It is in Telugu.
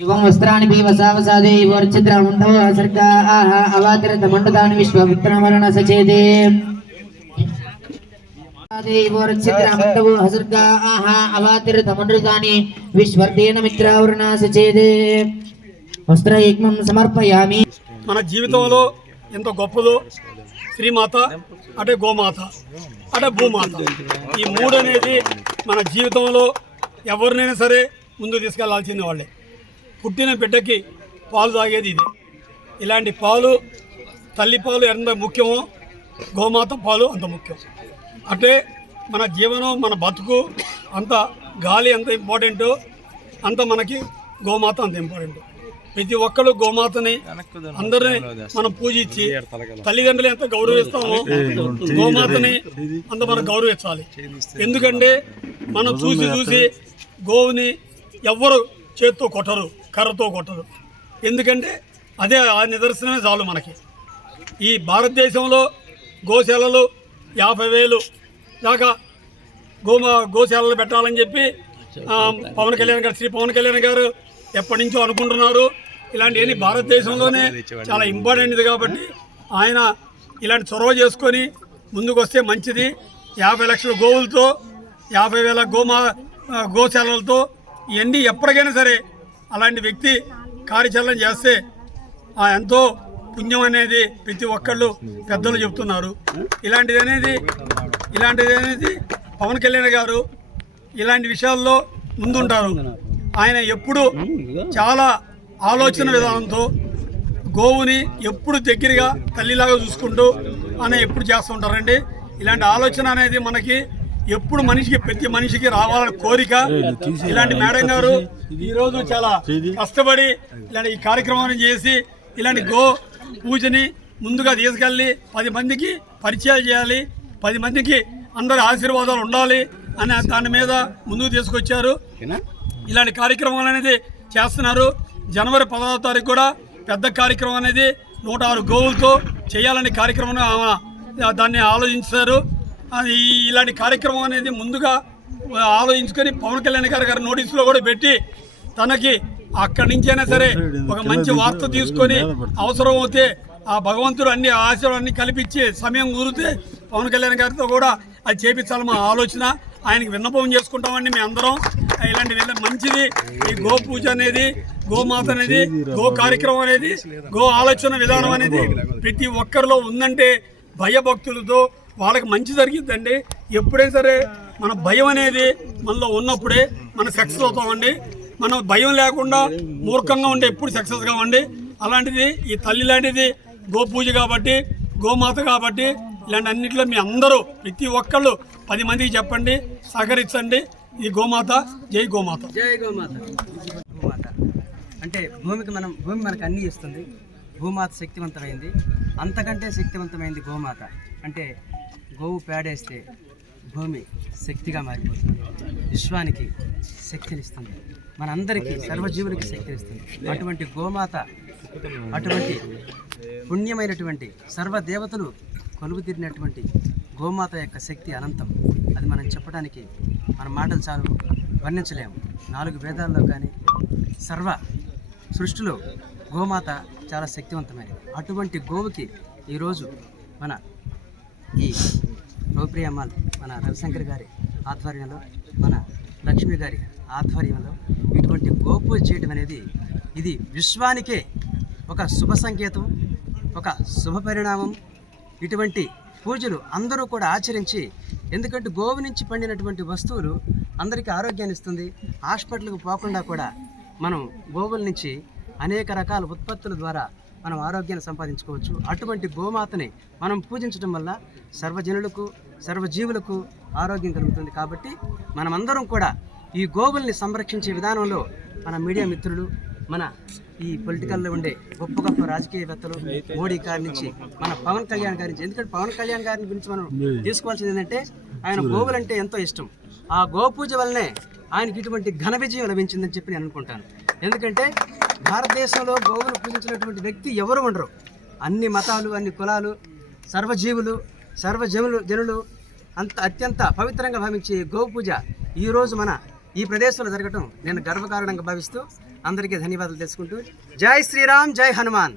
యువం వస్త్రాన్ని భీ వసావసాదే వర్చిత్ర ముండవ సర్గా ఆహా అవాతిరత మండదాని విశ్వ విత్తనవరణ సచేదే. హసర్గా ఆహ మిత్రావరణ సచేదే. సమర్పయామి. మన జీవితంలో ఎంత గొప్పదో శ్రీమాత అంటే గోమాత అంటే భూమాత. ఈ మూడు అనేది మన జీవితంలో ఎవరినైనా సరే ముందు తీసుకెళ్ళాల్సింది వాళ్ళే. పుట్టిన బిడ్డకి పాలు తాగేది ఇది. ఇలాంటి పాలు తల్లి పాలు ఎంత ముఖ్యమో గోమాత పాలు అంత ముఖ్యం. అంటే మన జీవనం మన బతుకు అంత గాలి ఎంత ఇంపార్టెంటో అంత మనకి గోమాత అంత ఇంపార్టెంట్ ప్రతి ఒక్కరు గోమాతని అందరిని మనం పూజించి తల్లిదండ్రులు ఎంత గౌరవిస్తామో గోమాతని అంత మనం గౌరవించాలి. ఎందుకంటే మనం చూసి చూసి గోవుని ఎవ్వరు చేత్తో కొట్టరు కర్రతో కొట్టరు. ఎందుకంటే అదే ఆ నిదర్శనమే చాలు మనకి. ఈ భారతదేశంలో గోశాలలు యాభై వేలు దాకా గోమా గోశాలలు పెట్టాలని చెప్పి పవన్ కళ్యాణ్ గారు శ్రీ పవన్ కళ్యాణ్ గారు ఎప్పటి నుంచో అనుకుంటున్నారు. ఇలాంటివన్నీ భారతదేశంలోనే చాలా ఇంపార్టెంట్ కాబట్టి ఆయన ఇలాంటి చొరవ చేసుకొని ముందుకు వస్తే మంచిది. యాభై లక్షల గోవులతో యాభై వేల గోమా గోశాలలతో ఇవన్నీ ఎప్పటికైనా సరే అలాంటి వ్యక్తి కార్యాచరణ చేస్తే ఎంతో పుణ్యం అనేది ప్రతి ఒక్కళ్ళు పెద్దలు చెప్తున్నారు ఇలాంటిది అనేది ఇలాంటిది అనేది పవన్ కళ్యాణ్ గారు ఇలాంటి విషయాల్లో ముందుంటారు. ఆయన ఎప్పుడు చాలా ఆలోచన విధానంతో గోవుని ఎప్పుడు దగ్గరగా తల్లిలాగా చూసుకుంటూ ఆయన ఎప్పుడు చేస్తూ ఉంటారండి. ఇలాంటి ఆలోచన అనేది మనకి ఎప్పుడు మనిషికి ప్రతి మనిషికి రావాలని కోరిక. ఇలాంటి మేడం గారు ఈరోజు చాలా కష్టపడి ఇలాంటి ఈ కార్యక్రమాన్ని చేసి ఇలాంటి గో పూజని ముందుగా తీసుకెళ్ళి పది మందికి పరిచయాలు చేయాలి. పది మందికి అందరి ఆశీర్వాదాలు ఉండాలి అనే దాని మీద ముందుకు తీసుకొచ్చారు. ఇలాంటి కార్యక్రమాలు అనేది చేస్తున్నారు. జనవరి పదవ తారీఖు కూడా పెద్ద కార్యక్రమం అనేది నూట ఆరు గోవులతో చేయాలనే కార్యక్రమం ఆమె దాన్ని ఆలోచించారు. అది ఇలాంటి కార్యక్రమం అనేది ముందుగా ఆలోచించుకొని పవన్ కళ్యాణ్ గారి గారి నోటీసులో కూడా పెట్టి తనకి అక్కడి నుంచైనా సరే ఒక మంచి వార్త తీసుకొని అవసరం అవుతే ఆ భగవంతుడు అన్ని ఆశలన్నీ కల్పించి సమయం కుదిరితే పవన్ కళ్యాణ్ గారితో కూడా అది చేపించాలి మా ఆలోచన. ఆయనకి విన్నపం చేసుకుంటామండి మేము అందరం. ఇలాంటి వెళ్ళ మంచిది. ఈ గో పూజ అనేది గోమాత అనేది గో కార్యక్రమం అనేది గో ఆలోచన విధానం అనేది ప్రతి ఒక్కరిలో ఉందంటే భయభక్తులతో వాళ్ళకి మంచి జరిగిద్దండి. ఎప్పుడైనా సరే మన భయం అనేది మనలో ఉన్నప్పుడే మనం సక్సెస్ అవుతామండి. మనం భయం లేకుండా మూర్ఖంగా ఉంటే ఎప్పుడు సక్సెస్ కావండి అలాంటిది ఈ తల్లి లాంటిది గోపూజ కాబట్టి గోమాత కాబట్టి ఇలాంటి అన్నింటిలో మీ అందరూ ప్రతి ఒక్కళ్ళు పది మందికి చెప్పండి సహకరించండి. ఈ గోమాత జై గోమాత. జై గోమాత. గోమాత. అంటే భూమికి మనం భూమి మనకు అన్నీ ఇస్తుంది. భూమాత శక్తివంతమైంది. అంతకంటే శక్తివంతమైంది గోమాత. అంటే గోవు పేడేస్తే భూమి శక్తిగా మారిపోతుంది. విశ్వానికి శక్తినిస్తుంది. మనందరికీ సర్వజీవులకి శక్తినిస్తుంది. అటువంటి గోమాత అటువంటి పుణ్యమైనటువంటి సర్వ దేవతలు కొలువు తీరినటువంటి గోమాత యొక్క శక్తి అనంతం. అది మనం చెప్పడానికి మన మాటలు చాలు వర్ణించలేము. నాలుగు వేదాల్లో కానీ సర్వ సృష్టిలో గోమాత చాలా శక్తివంతమైనది. అటువంటి గోవుకి ఈరోజు మన ఈ గోప్రియమ్మాల్ మన రవిశంకర్ గారి ఆధ్వర్యంలో మన లక్ష్మి గారి ఆధ్వర్యంలో ఇటువంటి గోపూజ చేయడం అనేది ఇది విశ్వానికే ఒక శుభ సంకేతం ఒక శుభ పరిణామం. ఇటువంటి పూజలు అందరూ కూడా ఆచరించి ఎందుకంటే గోవు నుంచి పండినటువంటి వస్తువులు అందరికీ ఆరోగ్యాన్ని ఇస్తుంది. హాస్పిటల్కి పోకుండా కూడా మనం గోవుల నుంచి అనేక రకాల ఉత్పత్తుల ద్వారా మనం ఆరోగ్యాన్ని సంపాదించుకోవచ్చు. అటువంటి గోమాతని మనం పూజించడం వల్ల సర్వజనులకు సర్వజీవులకు ఆరోగ్యం కలుగుతుంది కాబట్టి మనమందరం కూడా ఈ గోవుల్ని సంరక్షించే విధానంలో మన మీడియా మిత్రులు మన ఈ పొలిటికల్లో ఉండే గొప్ప గొప్ప రాజకీయవేత్తలు మోడీ గారి నుంచి మన పవన్ కళ్యాణ్ గారి నుంచి. ఎందుకంటే పవన్ కళ్యాణ్ గారి గురించి మనం తీసుకోవాల్సింది ఏంటంటే ఆయన గోవులంటే ఎంతో ఇష్టం. ఆ గోపూజ వల్లనే ఆయనకి ఇటువంటి ఘన విజయం లభించిందని చెప్పి నేను అనుకుంటాను. ఎందుకంటే భారతదేశంలో గోవును పూజించినటువంటి వ్యక్తి ఎవరు ఉండరు. అన్ని మతాలు అన్ని కులాలు సర్వజీవులు సర్వజనులు జనులు అంత అత్యంత పవిత్రంగా భావించే గోపూజ ఈరోజు మన ఈ ప్రదేశంలో జరగటం నేను గర్వకారణంగా భావిస్తూ అందరికీ ధన్యవాదాలు తెలుసుకుంటూ. జై శ్రీరామ్ జై హనుమాన్.